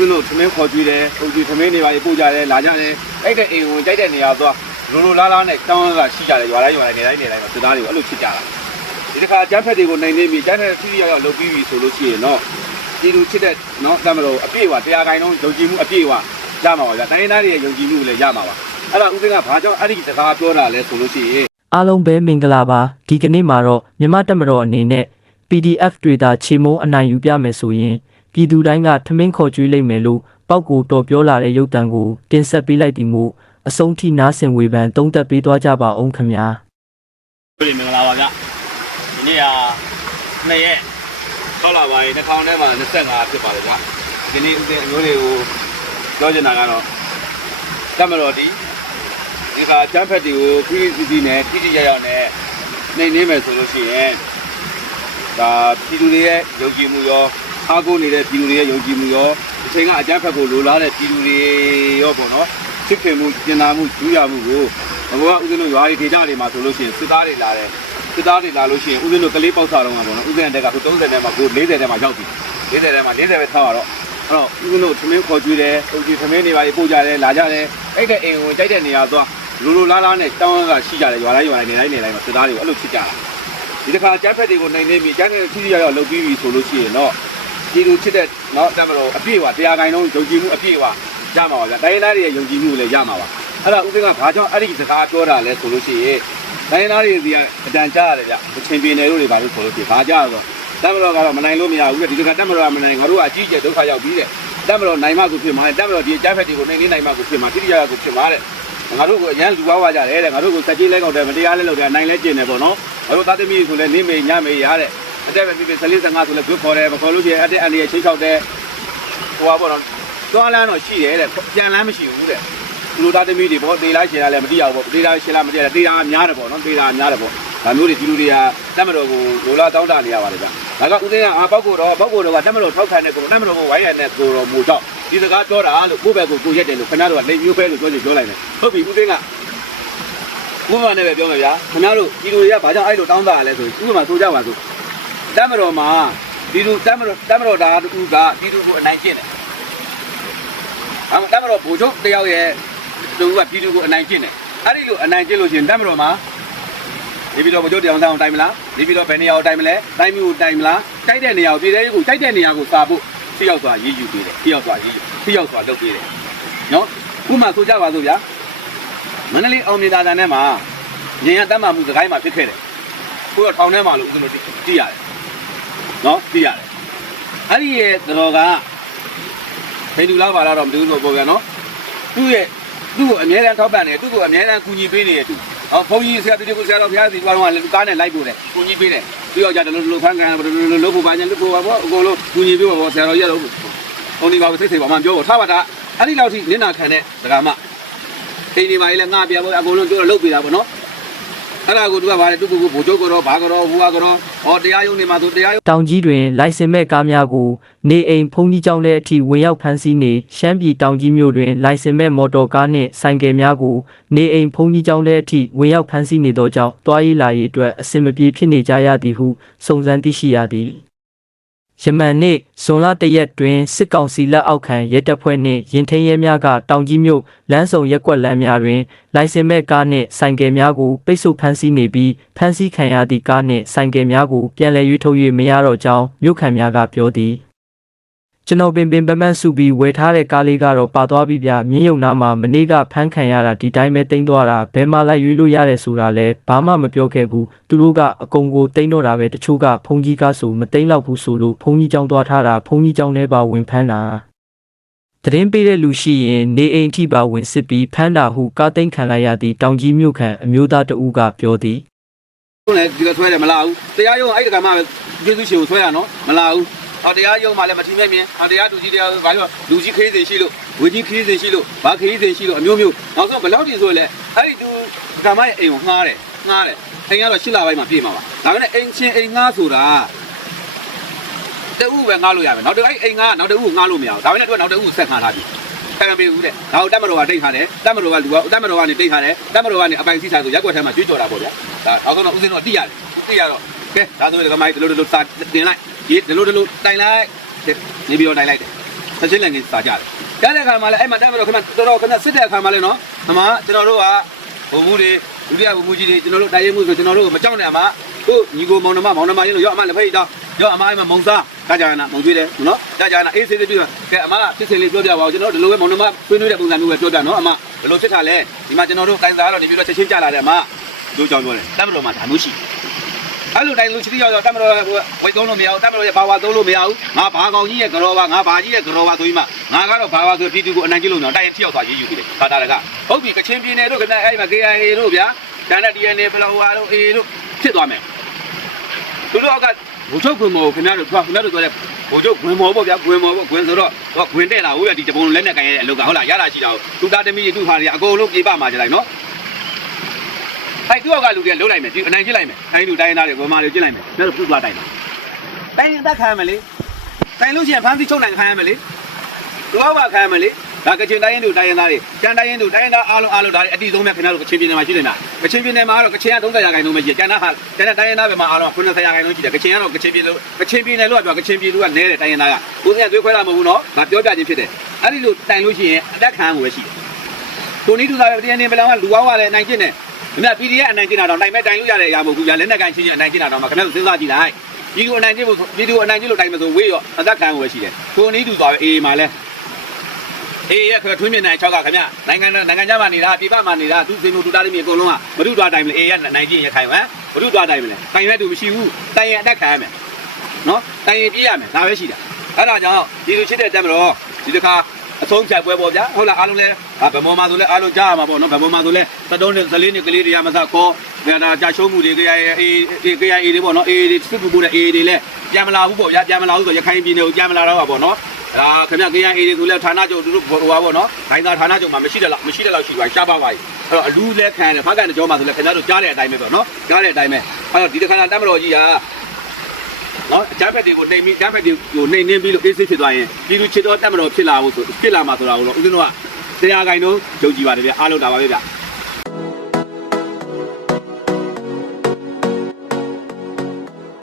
ဦးဇင်းတို့သမင်းခေါ်ကြည့်တယ်အုပ်ကြီးသမင်းတွေပါပို့ကြတယ်လာကြတယ်အဲ့တဲ့အိမ်ကိုကြိုက်တဲ့နေရာသွားလိုလိုလားလားနဲ့တောင်းတာရှိကြတယ်ရွာတိုင်းရွာတိုင်းနေတိုင်းနေတိုင်းမှာစစ်သားတွေအဲ့လိုဖြစ်ကြတာဒီတစ်ခါကျန်းဖက်တွေကိုနိုင်နေပြီကျန်းဖက်ထိရောက်ရောက်လုပ်ပြီးပြီဆိုလို့ရှိရင်တော့ပြည်သူချစ်တဲ့နော်တမလို့အပြည့်အဝတရားခိုင်လုံးယုံကြည်မှုအပြည့်အဝရမှာပါဗျာတိုင်းသားတွေရဲ့ယုံကြည်မှုလည်းရမှာပါအဲ့ဒါဦးစင်းကဘာကြောင့်အဲ့ဒီစကားပြောတာလဲဆိုလို့ရှိရင်အားလုံးပဲမင်္ဂလာပါဒီကနေ့မှာတော့မြန်မာတက်မတော်အနေနဲ့ PDF တွေသာခြေမိုးအနိုင်ယူပြမယ်ဆိုရင် ပြည်သူတိုင်းကထမင်းခေါ်ကြွေးလိုက်မယ်လို့ပောက်ကိုတော်ပြောလာတဲ့ရုပ်တံကိုတင်ဆက်ပေးလိုက်ဒီမို့အဆုံးထိနားဆင်ဝေဖန်သုံးသပ်ပေးသွားကြပါအောင်ခင်ဗျာပြည်မင်္ဂလာပါဗျဒီနေ့ဟာနှစ်ရက်ဆောက်လာပါရင်တစ်ခေါင်ထဲမှာ25ဖြစ်ပါလေဗျဒီနေ့ဦးစင်းအမျိုးတွေကိုပြောချင်တာကတော့တမတော်ဒီဒီကကျန်းဖက်တွေကိုခရီးစီစီနဲ့တိတိကျကျနဲ့နေနေမယ်ဆိုလို့ရှိရင်ဒါပြည်သူတွေရဲ့ယုံကြည်မှုရော အားကိုးနေတဲ့ပြည်သူတွေရဲ့ယုံကြည်မှုရောဒီချိန်ကအကျန်းဖက်ကိုလိုလားတဲ့ပြည်သူတွေရောပေါ့နော်စစ်ခင်မှုကျင်နာမှုကျူးရမှုကိုဘုရားဦးဇင်းတို့ရွာတွေဒေသတွေမှာဆိုလို့ရှိရင်စစ်သားတွေလာတယ်စစ်သားတွေလာလို့ရှိရင်ဦးဇင်းတို့ကလေးပေါက်စားတော့မှာပေါ့နော်ဦးဇင်းတက်ကခု30ထဲမှာကို40ထဲမှာရောက်ပြီ40ထဲမှာ40ပဲထားရတော့အဲ့တော့ဦးဇင်းတို့သမင်းခေါ်ကြည့်တယ်အုပ်ကြီးသမင်းတွေပါပို့ကြတယ်လာကြတယ်အဲ့တဲ့အိမ်ကိုကြိုက်တဲ့နေရာသွားလိုလိုလားလားနဲ့တောင်းတာရှိကြတယ်ရွာတိုင်းရွာတိုင်းနေတိုင်းနေတိုင်းမှာစစ်သားတွေကိုအဲ့လိုဖြစ်ကြတာဒီတစ်ခါကျန်းဖက်တွေကိုနိုင်နေပြီကျန်းတဲ့ထိထိရောက်ရောက်လုပ်ပြီးပြီဆိုလို့ရှိရင်တော့ ဒီလိုချစ်တဲ့เนาะတမလို့အပြည့်အဝတရားခိုင်လုံးယုံကြည်မှုအပြည့်အဝရမှာပါဗျာတိုင်းသားတွေရဲ့ယုံကြည်မှုလည်းရမှာပါအဲ့ဒါဦးစင်းကဘာကြောင့်အဲ့ဒီစကားပြောတာလဲဆိုလို့ရှိရင်တိုင်းသားတွေစီကအတန်ကြားရတယ်ဗျအချင်းပြင်းတယ်လို့တွေပါလို့ဆိုလို့ရှိရင်ဘာကြားတော့တမလို့ကတော့မနိုင်လို့မရဘူးတဲ့ဒီကတမလို့ကမနိုင်ငါတို့ကအကြီးကျယ်ဒုက္ခရောက်ပြီးတဲ့တမလို့နိုင်မှကိုဖြစ်မှာတမလို့ဒီကျန်းဖက်တွေကိုနိုင်နေနိုင်မှကိုဖြစ်မှာတိတိကျကျကိုဖြစ်မှာတဲ့ငါတို့ကအရန်လူဝါးဝါကြတယ်တဲ့ငါတို့ကိုစက်ကြီးလဲကောက်တယ်မတရားလဲလုပ်တယ်နိုင်လဲကျင်တယ်ပေါ့နော်ငါတို့သားသမီးဆိုလဲနေမေညမေရတဲ့ အတက်ပဲပြပြ14 15ဆိုလဲဂွခေါ်တယ်မခေါ်လို့ရှိရင်အတက်အန်ဒီရဲ့ချိတ်ချောက်တယ်ဟိုပါပေါ့နော်သွားလန်းတော့ရှိတယ်တဲ့ပြန်လန်းမရှိဘူးတဲ့လူသားသမီးတွေပေါ့တေးလိုက်ရှင်လာလဲမတိရဘူးပေါ့တေးလိုက်ရှင်လာမတိရတေးတာများတယ်ပေါ့နော်တေးတာများတယ်ပေါ့ဒါမျိုးတွေဒီလူတွေကတက်မတော်ကိုလိုလာတောင်းတနေရပါတယ်ဗျဒါကဦးသိန်းကအာပောက်ကိုတော့ပောက်ကိုတော့ကတက်မတော်ထောက်ခံတဲ့ကိုတက်မတော်ကိုဝိုင်းရတဲ့ကိုတော့မို့တော့ဒီစကားပြောတာလို့ကိုယ့်ဘက်ကိုကိုရက်တယ်လို့ခင်ဗျားတို့ကလက်မျိုးဖဲလို့ပြောချင်ပြောလိုက်တယ်ဟုတ်ပြီဦးသိန်းကဥပမာနဲ့ပဲပြောမယ်ဗျာခင်ဗျားတို့ဒီလူတွေကဘာကြောင့်အဲ့လိုတောင်းတာလဲဆိုရင်ဥပမာဆိုကြပါစို့ တမ်းမတော်မှာဒီလူတမ်းမတော်တမ်းမတော်ဒါတူကဒီလူကိုအနိုင်ကျင့်တယ်။အဲတမ်းမတော်ဘူချုပ်တယောက်ရဲ့သူကဒီလူကိုအနိုင်ကျင့်တယ်။အဲ့ဒီလိုအနိုင်ကျင့်လို့ရှိရင်တမ်းမတော်မှာဒီပြီးတော့ဘူချုပ်တရားဆောင်တိုင်မလားဒီပြီးတော့ဘယ်နေရာကိုတိုင်မလဲတိုင်မျိုးကိုတိုင်မလားတိုက်တဲ့နေရာကိုပြည်တဲ့ကိုတိုက်တဲ့နေရာကိုစာဖို့ထိရောက်စွာရေးယူပေးတယ်ထိရောက်စွာရေးယူထိရောက်စွာလုပ်ပေးတယ်နော်ဥပမာဆိုကြပါစို့ဗျာမန္တလေးအောင်မြေသာတန်ထဲမှာညင်ရတတ်မှမှုစကိုင်းမှာဖြစ်ခဲ့တယ်။ကိုယ်ကထောင်ထဲမှာလို့ဦးဇင်းတို့သိရတယ်။ နော်သိရတယ်။အဲ့ဒီရဲ့တော်ကဖေလူလားပါလားတော့မသိဘူးလို့ပြောပြန်နော်။သူ့ရဲ့သူ့ကိုအမြဲတမ်းထောက်ပံ့နေသူ့ကိုအမြဲတမ်းကူညီပေးနေတယ်သူ။ဟောဘုန်းကြီးဆရာတူကိုဆရာတော်ဘုရားစီသွားတော့လည်းကားနဲ့လိုက်ပို့တယ်။ကူညီပေးတယ်။ပြီးတော့ကြတယ်လို့လို့ဖန်ကန်လို့လို့လို့ဖို့ပါညာလို့ဖို့ပါပေါ့အကုန်လုံးကူညီပေးပါပေါ့ဆရာတော်ရတော့ဟိုဒီပါစိတ်စိတ်ပါမှပြောဖို့ထားပါတာအဲ့ဒီလောက်ထိနင့်နာခံတဲ့ဒကာမအိမ်ဒီမှာလည်းငါပြပေါ့အကုန်လုံးတို့လုတ်ပေးတာပေါ့နော် အဲ့ဒါကိုသူကဗါတယ်သူကကိုဘိုးချုပ်ကတော့ဘာကတော့ဟိုကတော့ဟောတရားရုံးနေမှာဆိုတရားရုံးတောင်ကြီးတွင်လိုင်စင်မဲ့ကားများကိုနေအိမ်ဖုန်ကြီးကျောင်းထဲအထိဝင်ရောက်ဖမ်းဆီးနေရှမ်းပြည်တောင်ကြီးမြို့တွင်လိုင်စင်မဲ့မော်တော်ကားနှင့်ဆိုင်ကယ်များကိုနေအိမ်ဖုန်ကြီးကျောင်းထဲအထိဝင်ရောက်ဖမ်းဆီးနေသောကြောင့်တွားရေးလာရေးအတွက်အဆင်မပြေဖြစ်နေကြရသည်ဟုစုံစမ်းသိရှိရသည် ယမန်နေ့ဇွန်လတရက်တွင်စစ်ကောင်စီလက်အောက်ခံရဲတပ်ဖွဲ့နှင့်ရင်ထင်းရဲများကတောင်ကြီးမြို့လမ်းစုံရက်ကွက်လမ်းများတွင်လိုင်စင်မဲ့ကားနှင့်ဆိုင်ကယ်များကိုပိတ်ဆို့ဖမ်းဆီးနေပြီးဖမ်းဆီးခံရသည့်ကားနှင့်ဆိုင်ကယ်များကိုပြန်လည်ရွေးထုတ်၍မရတော့ကြောင်းမြို့ခံများကပြောသည် ကျွန်တော်ပင်ပင်ပန်းပန်းစုပြီးဝယ်ထားတဲ့ကားလေးကတော့ပါသွားပြီဗျမြင်းယုံနာမှာမနေ့ကဖမ်းခံရတာဒီတိုင်းပဲတင်းသွားတာဘယ်မှလိုက်ရွေးလို့ရတယ်ဆိုတာလဲဘာမှမပြောခဲ့ဘူးသူတို့ကအကုန်ကိုတင်းတော့တာပဲတချို့ကဖုန်ကြီးကားဆိုမတင်းတော့ဘူးဆိုလို့ဖုန်ကြီးကြောင်းသွားထားတာဖုန်ကြီးကြောင်းထဲပါဝင်ဖမ်းတာသတင်းပေးတဲ့လူရှိရင်နေအိမ်ထိပါဝင်စစ်ပြီးဖမ်းတာဟုကားသိမ်းခံလိုက်ရသည့်တောင်ကြီးမြို့ခံအမျိုးသားတဦးကပြောသည်လည်းဒီလိုဆွဲတယ်မလားဘူးတရားရုံးအဲ့ဒီကမှကျေးဇူးရှင်ကိုဆွဲရနော်မလားဘူးဟော တရားရုံးမှလည်းမထီမဲ့မြင်ဟောတရားလူကြီးတရားဘာလို့လူကြီးခေးစဉ်ရှိလို့ဝေကြီးခေးစဉ်ရှိလို့ဘာခေးစဉ်ရှိလို့အမျိုးမျိုးနောက်ဆုံးဘယ်လောက်ဒီဆိုလဲအဲ့ဒီသူကမရဲ့အိမ်ကိုငှားတယ်ငှားတယ်အိမ်ကတော့ရှစ်လပိုင်းမှာပြည့်မှာပါဒါပေမဲ့အိမ်ချင်းအိမ်ငှားဆိုတာတအုပ်ပဲငှားလို့ရမယ်နောက်တစ်အဲ့အိမ်ငှားနောက်တအုပ်ငှားလို့မရဘူးဒါပေမဲ့သူကနောက်တအုပ်ဆက်ငှားထားပြီခံမပေးဘူးတဲ့။ဒါကိုတက်မတော်ကတိတ်ထားတယ်။တက်မတော်ကလူကတက်မတော်ကနေတိတ်ထားတယ်။တက်မတော်ကနေအပိုင်စီးစားဆိုရက်ွက်ထဲမှာကျွေးကြော်တာပေါ့ဗျာ။ဒါနောက်ဆုံးတော့ဦးစင်းတော့တိရတယ်။တိရတော့ကဲဒါဆိုရင်ဒီကမိုင်းဒီလိုဒီလိုစာတင်လိုက်။ ဒီဒီလိုဒီလိုတိုင်လိုက်နေပြီးတော့တိုင်လိုက်တယ်ချက်ချင်းလည်းနေစာကြတယ်ရတဲ့အခါမှာလည်းအဲ့မှာတက်မလို့ခဏတော်တော်ခဏစစ်တဲ့အခါမှာလည်းနော်အမကျွန်တော်တို့ကဘုံမှုတွေဒုတိယဘုံမှုကြီးတွေကျွန်တော်တို့တိုင်းရမှုဆိုကျွန်တော်တို့မကြောက်နဲ့အမကိုညီကိုမောင်နှမမောင်နှမချင်းတို့ရောအမလည်းဖိတ်တော့ရောအမအဲ့မှာမုံစားတကြရနာမုံကျွေးတယ်နော်တကြရနာအေးဆေးလေးပြီးတော့ကဲအမဖြစ်စင်လေးပြောပြပါဦးကျွန်တော်တို့ဒီလိုပဲမောင်နှမဆွေးနွေးတဲ့ပုံစံမျိုးပဲပြောပြနော်အမဘယ်လိုဖြစ်တာလဲဒီမှာကျွန်တော်တို့တိုင်စားတော့နေပြီးတော့ချက်ချင်းကြလာတယ်အမတို့ကြောင်းပြောတယ်တက်မလို့မှဒါမျိုးရှိ အဲ့လိုတိုင်းလူချီရောက်တော့တက်မလို့ဝိတ်သုံးလို့မရဘူးတက်မလို့ရဘာဝသုံးလို့မရဘူးငါဘာကောင်ကြီးရဲ့ကြောပါငါဘာကြီးရဲ့ကြောပါဆိုပြီးမှငါကတော့ဘာဝဆိုပြည်သူကိုအနိုင်ကျလို့တော့တိုင်ထိရောက်သွားရေးယူပြီးတယ်ဘာသာတကဟုတ်ပြီကချင်းပြည်နယ်တို့ခင်ဗျအဲ့မှာ KIA တို့ဗျာတန်တဲ့ DNA ဖလောဝါတို့ A တို့ဖြစ်သွားမယ်သူတို့ကဘုချုပ်ခွင်မောခင်ဗျားတို့ခင်ဗျားတို့ပြောတဲ့ဘုချုပ်ခွင်မောပေါ့ဗျာခွင်မောပေါ့ခွင်ဆိုတော့တော့ခွင်တဲ့လာဟုတ်ရဒီတပုံလက်နဲ့ကန်ရဲ့အလုပ်ကဟုတ်လားရတာရှိတာသူသားသမီးတွေသူ့ဟာတွေအကုန်လုံးပြေးပါမှာကြလိုက်နော် အဲ့သူကလူတွေလုံးလိုက်မယ်ဒီအနိုင်ကျလိုက်မယ်အဲ့လူတိုင်းသားတွေဘမာတွေကျလိုက်မယ်ဒါတို့ပြုတ်သွားတိုင်းပါတိုင်းရင်တက်ခံမယ်လေတိုင်းလို့ရှိရင်ဖမ်းပြီးချုပ်နိုင်ခံရမယ်လေတော့ပါခံရမယ်လေဒါကချင်တိုင်းရင်တို့တိုင်းရင်သားတွေကျန်တိုင်းရင်တို့တိုင်းရင်သားအားလုံးအားလုံးဒါတွေအတီးဆုံးမြခင်ဗျားတို့ကချင်ပြည်နယ်မှာရှိနေတာကချင်ပြည်နယ်မှာကတော့ကချင်က30ရာခိုင်နှုန်းပဲရှိတယ်ကျန်တဲ့ဟာကျန်တဲ့တိုင်းရင်သားပဲမှာအားလုံး90ရာခိုင်နှုန်းရှိတယ်ကချင်ကတော့ကချင်ပြည်လို့ကချင်ပြည်နယ်လို့ကပြောကချင်ပြည်လို့ကနဲတယ်တိုင်းရင်သားကဦးစင်းကသွေးခွဲတာမဟုတ်ဘူးနော်ဒါပြောပြခြင်းဖြစ်တယ်အဲ့ဒီလိုတိုင်လို့ရှိရင်အသက်ခံကိုပဲရှိတယ်ကိုနီးတူသားပဲတရားနေပလောင်ကလူအောင်ကလည်းနိုင်ကျင့်တယ် ဒီမှာ PDF အနိုင်ကျင့်တာတော့နိုင်မဲ့တိုင်လို့ရတဲ့အရာမဟုတ်ဘူးကြာလက်နက်ကန်ချင်းချင်းအနိုင်ကျင့်တာတော့မှခင်ဗျားတို့စဉ်းစားကြည့်လိုက်ဒီလိုအနိုင်ကျင့်ဖို့ဒီလိုအနိုင်ကျင့်လို့တိုင်မဆိုဝေးရောအသက်ခံကိုပဲရှိတယ်ကိုနီးတူသားပဲအေးမှာလဲအေးရခထွင်းမြင့်နိုင်6ကခင်ဗျနိုင်ငံနိုင်ငံခြားမှာနေတာပြည်ပမှာနေတာသူစင်လို့တူတာလိမ့်မယ်အကုန်လုံးကမတို့သွားတိုင်းမလဲအေးရနိုင်ချင်းရခိုင်ဝမ်မတို့သွားတိုင်းမလဲတိုင်ရဲတူမရှိဘူးတိုင်ရင်အတက်ခံရမယ်နော်တိုင်ရင်ပြေးရမယ်ဒါပဲရှိတာအဲ့ဒါကြောင့်ဒီလိုချစ်တဲ့တက်မလို့ဒီတစ်ခါ အဆုံးဖြတ်ပွဲပေါ့ဗျာဟုတ်လားအားလုံးလဲဗမောမှာဆိုလဲအားလုံးကြားရမှာပေါ့နော်ဗမောမှာဆိုလဲသတုံးနဲ့ဇလေးနဲ့ကလေးတွေကမစခေါ်ဒါကြာရှုံးမှုတွေကြရအေးအေးကြရအေးတွေပေါ့နော်အေးတွေစစ်ပူပူတဲ့အေးတွေလဲပြန်မလာဘူးပေါ့ဗျာပြန်မလာဘူးဆိုရခိုင်ပြည်နယ်ကိုပြန်မလာတော့ပါပေါ့နော်ဒါခင်ဗျကေရန်အေးတွေဆိုလဲဌာနချုပ်သူတို့ဟိုပါပေါ့နော်ဒိုင်းသာဌာနချုပ်မှာမရှိတယ်လားမရှိတယ်လို့ရှိသွားရှားပါပါကြီးအဲ့တော့အလူလဲခံတယ်ဖကန်တဲ့ကြောမှာဆိုလဲခင်ဗျားတို့ကြားတဲ့အတိုင်းပဲပေါ့နော်ကြားတဲ့အတိုင်းပဲအဲ့တော့ဒီတစ်ခါတမ်းမတော်ကြီးက နော်အကြမ်းဖက်တွေကိုနှိမ်ပြီးအကြမ်းဖက်တွေကိုနှိမ်နှင်းပြီးလို့အေးဆေးဖြစ်သွားရင်ပြည်သူချစ်တော်တမ်းမတော်ဖြစ်လာဖို့ဆိုဖြစ်လာမှာဆိုတာကိုတော့ဦးဇင်းတို့ကတရားကိုင်တို့ယုံကြည်ပါတယ်ဗျအားလုံးဒါပါပဲဗျ